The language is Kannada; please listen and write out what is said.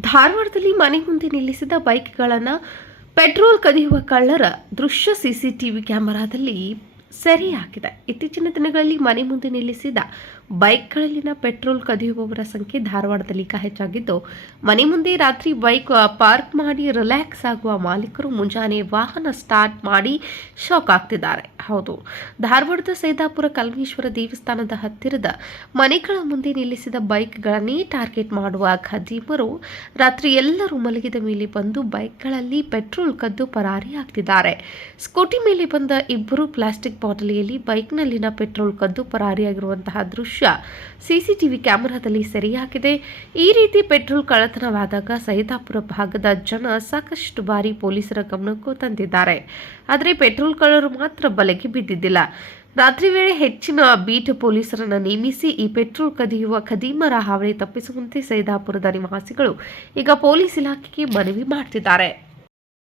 ಧಾರವಾಡದಲ್ಲಿ ಮನೆ ಮುಂದೆ ನಿಲ್ಲಿಸಿದ ಬೈಕ್ಗಳನ್ನು ಪೆಟ್ರೋಲ್ ಕದಿಯುವ ಕಳ್ಳರ ದೃಶ್ಯ ಸಿಸಿಟಿವಿ ಕ್ಯಾಮೆರಾದಲ್ಲಿ ಸೆರೆಯಾಗಿದೆ. ಇತ್ತೀಚಿನ ದಿನಗಳಲ್ಲಿ ಮನೆ ಮುಂದೆ ನಿಲ್ಲಿಸಿದ ಬೈಕ್ಗಳಲ್ಲಿನ ಪೆಟ್ರೋಲ್ ಕದಿಯುವವರ ಸಂಖ್ಯೆ ಧಾರವಾಡದಲ್ಲಿ ಈಗ ಹೆಚ್ಚಾಗಿದ್ದು, ಮನೆ ಮುಂದೆ ರಾತ್ರಿ ಬೈಕ್ ಪಾರ್ಕ್ ಮಾಡಿ ರಿಲ್ಯಾಕ್ಸ್ ಆಗುವ ಮಾಲೀಕರು ಮುಂಜಾನೆ ವಾಹನ ಸ್ಟಾರ್ಟ್ ಮಾಡಿ ಶಾಕ್ ಆಗ್ತಿದ್ದಾರೆ. ಹೌದು, ಧಾರವಾಡದ ಸೈದಾಪುರ ಕಲ್ಮೇಶ್ವರ ದೇವಸ್ಥಾನದ ಹತ್ತಿರದ ಮನೆಗಳ ಮುಂದೆ ನಿಲ್ಲಿಸಿದ ಬೈಕ್ಗಳನ್ನೇ ಟಾರ್ಗೆಟ್ ಮಾಡುವ ಖದೀಮರು ರಾತ್ರಿ ಎಲ್ಲರೂ ಮಲಗಿದ ಮೇಲೆ ಬಂದು ಬೈಕ್ಗಳಲ್ಲಿ ಪೆಟ್ರೋಲ್ ಕದ್ದು ಪರಾರಿ ಆಗ್ತಿದ್ದಾರೆ ಸ್ಕೂಟಿ ಮೇಲೆ ಬಂದ ಇಬ್ಬರು ಪ್ಲಾಸ್ಟಿಕ್ ಬಾಟಲಿಯಲ್ಲಿ ಬೈಕ್ನಲ್ಲಿನ ಪೆಟ್ರೋಲ್ ಕದ್ದು ಪರಾರಿಯಾಗಿರುವಂತಹ ದೃಶ್ಯ ಸಿಸಿಟಿವಿ ಕ್ಯಾಮೆರಾದಲ್ಲಿ ಸೆರೆಯಾಗಿದೆ. ಈ ರೀತಿ ಪೆಟ್ರೋಲ್ ಕಳ್ಳತನವಾದಾಗ ಸೈದಾಪುರ ಭಾಗದ ಜನ ಸಾಕಷ್ಟು ಬಾರಿ ಪೊಲೀಸರ ಗಮನಕ್ಕೂ ತಂದಿದ್ದಾರೆ. ಆದರೆ ಪೆಟ್ರೋಲ್ ಕಳ್ಳರು ಮಾತ್ರ ಬಲೆಗೆ ಬಿದ್ದಿದ್ದಿಲ್ಲ. ರಾತ್ರಿ ವೇಳೆ ಹೆಚ್ಚಿನ ಬೀಟ್ ಪೊಲೀಸರನ್ನು ನೇಮಿಸಿ ಈ ಪೆಟ್ರೋಲ್ ಕದಿಯುವ ಖದೀಮರ ಹಾವಳಿ ತಪ್ಪಿಸುವಂತೆ ಸೈದಾಪುರದ ನಿವಾಸಿಗಳು ಈಗ ಪೊಲೀಸ್ ಇಲಾಖೆಗೆ ಮನವಿ ಮಾಡ್ತಿದ್ದಾರೆ.